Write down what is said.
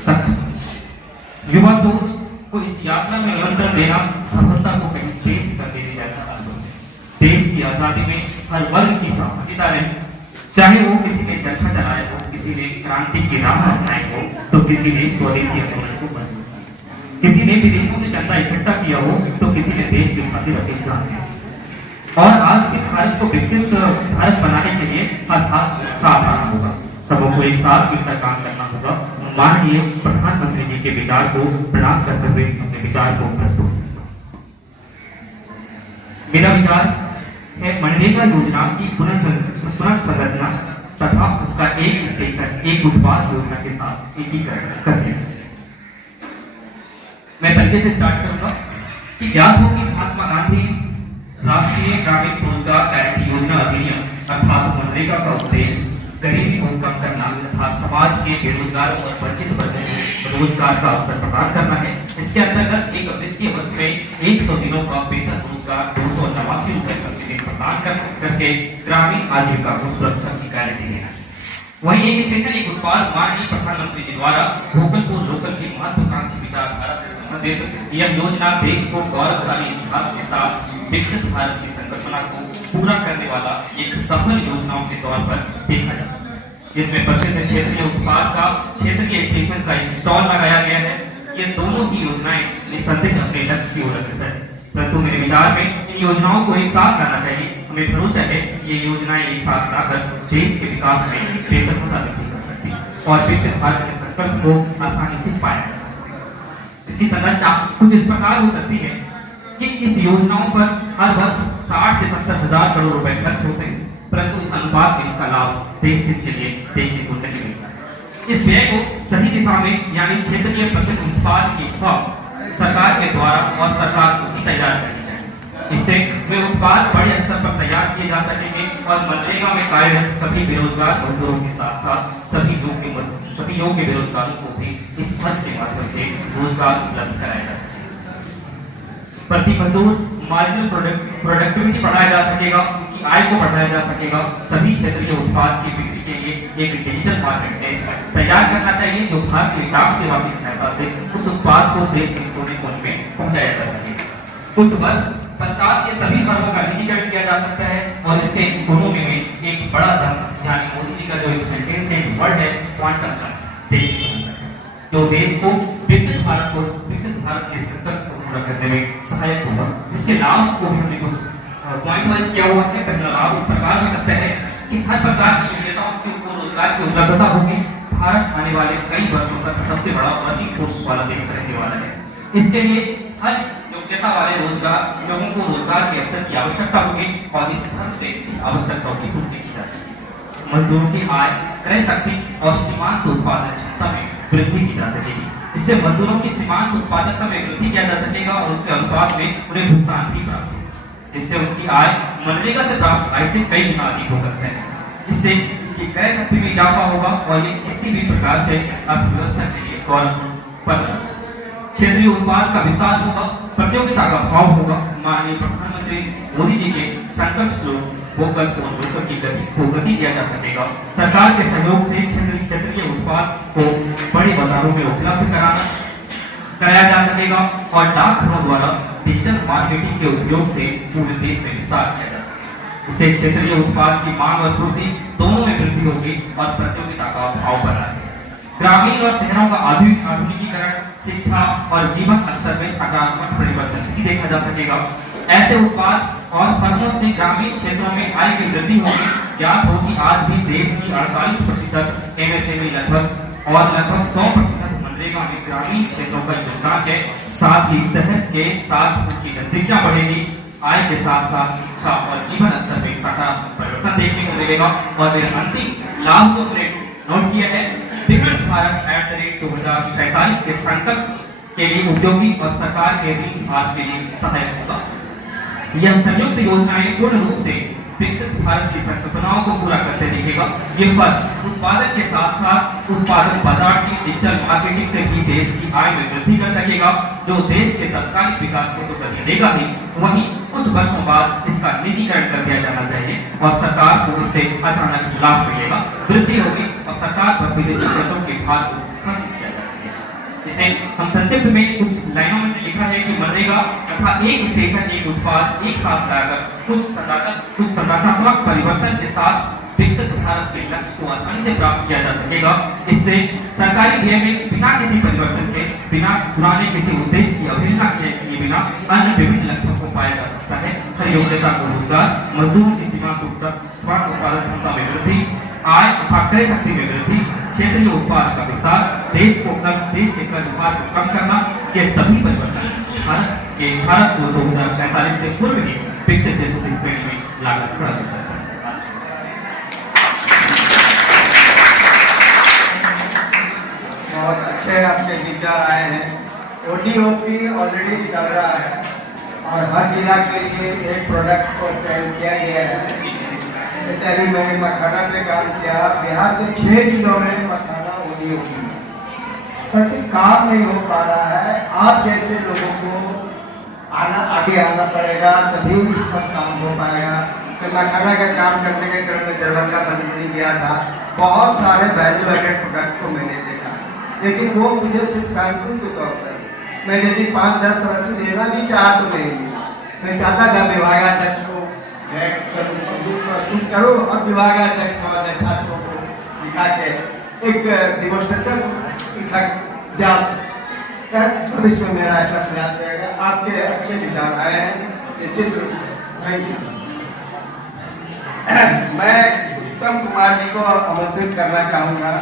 सच। युवा सोच को इस यात्रा में निमंत्रण देना सफलता को कहीं तेज कर देने जैसा अनुभव है। देश की आजादी में हर वर्ग की सहभागिता रही, चाहे वो किसी ने चरखा चलाया हो, किसी ने क्रांति की राह अपनाई हो, तो किसी ने स्वदेशी आंदोलन को बढ़ाया, किसी ने विदेशों से चंदा इकट्ठा किया हो, तो किसी ने देश की खातिर अपनी जान दी। और आज के भारत को विकसित भारत बनाने के लिए हर हाथ साथ आना होगा, सबको एक साथ मिलकर काम करना होगा। माननीय प्रधानमंत्री जी के विचार को प्रणाम करते हुए अपने विचार को प्रस्तुत। मेरा विचार है मनरेगा योजना की पुनर्संरचना तथा उसका एक स्टेशन एक उत्पाद योजना के साथ एकीकरण करने। मैं परिचय से स्टार्ट करूंगा कि ज्ञात हो कि महात्मा गांधी राष्ट्रीय ग्रामीण रोजगार गारंटी योजना अधिनियम अर्थात मनरेगा का उद्देश्य गरीबी को कम करना तथा समाज के बेरोजगार और वंचित वर्गों को रोजगार का अवसर प्रदान करना है। इसके अंतर्गत एक वित्तीय वर्ष में 100 दिनों का वेतन रोजगार 289 रुपए प्रतिदिन प्रदान करके ग्रामीण आजीविका को सुरक्षा की गारंटी देना है। वहीं एक स्टेशन एक उत्पाद माननीय प्रधानमंत्री जी द्वारा वोकल फॉर लोकल की महत्वाकांक्षी विचारधारा से संबंधित यह योजना देश को गौरवशाली इतिहास के साथ विकसित भारत की संकल्पना को पूरा करने वाला एक सफल योजनाओं के तौर पर देखा जा सकता है, जिसमें प्रसिद्ध क्षेत्रीय उत्पाद का क्षेत्रीय स्टेशन का स्टॉल लगाया गया है। ये दोनों ही योजनाएं निसंदेह अपने लक्ष्य की ओर अग्रसर है, परंतु मेरे विचार में इन योजनाओं को एक साथ लाना चाहिए। हमें भरोसा है ये योजनाएं एक साथ लाकर देश के विकास में बेहतर मदद कर सकती है और विकसित भारत के संकल्प को आसानी से पाया जा सकता है। इसकी संरचना कुछ इस प्रकार हो सकती है कि इस योजनाओं पर हर वर्ष 60 से 70 हजार करोड़ रुपए खर्च होते हैं, परंतु इस अनुपात में इसका लाभ देश हित के लिए देखने को नहीं मिलता है। इस व्यय को सही दिशा में यानी क्षेत्रीय प्रसिद्ध उत्पाद की सरकार के द्वारा और सरकार को ही तैयार करनी चाहिए। इससे वे उत्पाद बड़े स्तर पर तैयार किए जा सकेंगे और मनरेगा में कार्यरत सभी बेरोजगार मजदूरों के साथ साथ सभी योग्य बेरोजगारों को भी इस फंड के माध्यम से रोजगार उपलब्ध कराया जा सकेगा। प्रति मजदूर मार्जिनल प्रोडक्टिविटी बढ़ाया जा सकेगा, उनकी आय को बढ़ाया जा सकेगा। सभी क्षेत्रीय उत्पाद की बिक्री के लिए एक डिजिटल मार्केट प्लेस तैयार करना चाहिए जो भारतीय डाक सेवा की सहायता से उस उत्पाद को देश के कोने-कोने में पहुंचाया जा सके। कुछ वर्ष पश्चात ये सभी फर्मों का निजीकरण किया जा सकता है और इससे इकोनॉमी में एक बड़ा जंप यानी मोदी जी का जो एक सेंटेंस है वर्ड है क्वांटम जंप देश जो देश को विकसित भारत के संकल्प को पूरा करने में सहायक होगा। इसके लाभ को हमने कुछ पॉइंट वाइज किया हुआ है। पहला लाभ इस प्रकार हो सकता है कि हर प्रकार की योग्यताओं को रोजगार की उपलब्धता होगी। भारत आने वाले कई वर्षों तक सबसे बड़ा वर्किंग फोर्स वाला देश रहने वाला है। इसके लिए हर योग्यता वाले लोगों को रोजगार के अवसर की आवश्यकता होगी और इस ढंग से इस आवश्यकताओं की पूर्ति की जा सकेगी। मजदूरों की आय, क्रय शक्ति और सीमांत उत्पादन क्षमता में वृद्धि की जा सकेगी। इससे मजदूरों की सीमांत उत्पादकता में वृद्धि किया जा सकेगा और उसके अनुपात में उन्हें भुगतान भी प्राप्त होगा, जिससे उनकी आय मनरेगा से प्राप्त आय से कई गुना अधिक हो सकता है। इससे क्रय शक्ति में इजाफा होगा और ये किसी भी प्रकार से अर्थव्यवस्था के लिए गौरवपूर्ण क्षेत्रीय उत्पाद का विस्तार होगा, प्रतियोगिता का भाव होगा। माननीय प्रधानमंत्री मोदी जी के संकल्प स्वरूप वोकल फॉर लोकल की गति को गति दिया जा सकेगा। सरकार के सहयोग से क्षेत्रीय उत्पाद को बड़े बाजारों में उपलब्ध कराया जा सकेगा और डाकघरों द्वारा डिजिटल मार्केटिंग के उपयोग से पूरे देश में विस्तार किया जा सकेगा। इससे क्षेत्रीय उत्पाद की मांग और पूर्ति दोनों में वृद्धि होगी और प्रतियोगिता का भाव बढ़ा है। ग्रामीण और शहरों का आधुनिकीकरण, शिक्षा और जीवन स्तर में सकारात्मक परिवर्तन भी देखा जा सकेगा। ऐसे उत्पाद और फर्मों से ग्रामीण क्षेत्रों में आय की वृद्धि होगी। ज्ञात हो कि आज भी देश की 48% एमएसएमई लगभग 100% मनरेगा में ग्रामीण क्षेत्रों का योगदान है। साथ ही शहर के साथ उनकी नजदीकियां बढ़ेगी। आय के साथ साथ शिक्षा और जीवन स्तर में सकारात्मक परिवर्तन देखने को मिलेगा। और मेरा अंतिम लाभ जो हमने नोट किया है, विकसित भारत @ 2047 के संकल्प के लिए उपयोगी और सरकार के भी भारत के लिए सहायक होगा। यह संयुक्त योजनाएं पूर्ण रूप से विकसित भारत की संकल्पनाओं को पूरा करते दिखेगा। ये फर्म उत्पादन के साथ साथ उत्पादन बाजार की डिजिटल मार्केटिंग से भी देश की आय में वृद्धि कर सकेगा, जो देश के तत्कालिक विकास को तो गति देगा ही, वहीं कुछ वर्षों बाद इसका निजीकरण कर दिया जाना चाहिए और सरकार को इससे अचानक लाभ मिलेगा, वृद्धि होगी और सरकार पर विदेशी देशों के भार को खत्म किया जा सकेगा। जिसे हम संक्षिप्त में कुछ लाइनों में लिखा है कि मनरेगा तथा एक स्टेशन एक उत्पाद एक साथ लाकर कुछ संगठनात्मक परिवर्तन के साथ विकसित भारत के लक्ष्य को आसानी से प्राप्त किया जा सकेगा। इससे सरकारी व्यय में बिना किसी परिवर्तन के, बिना पुराने किसी उद्देश्य की अवहेलना किए बिना अन्य विभिन्न लक्ष्यों को पाया जा सकता है। हर योग्यता को रोजगार, मजदूरों की सीमा को उत्पादन क्षमता में वृद्धि, आय तथा क्रय शक्ति में वृद्धि, क्षेत्रीय उत्पाद का विस्तार, देश के कर्ज भार को कम करना, ये सभी परिवर्तन भारत को 2045 से पूर्व ही विकसित देशों की श्रेणी में लाकर खड़ा कर सकता है। बहुत अच्छे आपके विचार आए हैं। ODOP ऑलरेडी चल रहा है और हर जिला के लिए एक प्रोडक्ट को चयन किया गया है। जैसे अभी मैंने मखाना पे काम किया, बिहार के 6 जिलों में मखाना ODOP, बट काम नहीं हो पा रहा है। आप जैसे लोगों को आगे आना पड़ेगा, तभी सब काम हो पाएगा। तो मखाना का काम करने के क्रम में दरभंगा मंत्री गया था, बहुत सारे वैल्यू एडेड प्रोडक्ट को मैंने देखा, लेकिन वो मुझे सिर्फ सैंपल के तौर पर, मैं यदि 5-10 तरह की लेना भी चाहा तो नहीं मिला। मैं चाहता था विभागाध्यक्ष को प्रस्तुत करो और विभागाध्यक्ष हमारे छात्रों को दिखा के एक डिमोन्स्ट्रेशन जा भविष्य में मेरा ऐसा प्रयास रहेगा। आपके अच्छे विचार आए हैं, थैंक यू। मैं उत्तम कुमार जी को आमंत्रित करना चाहूँगा।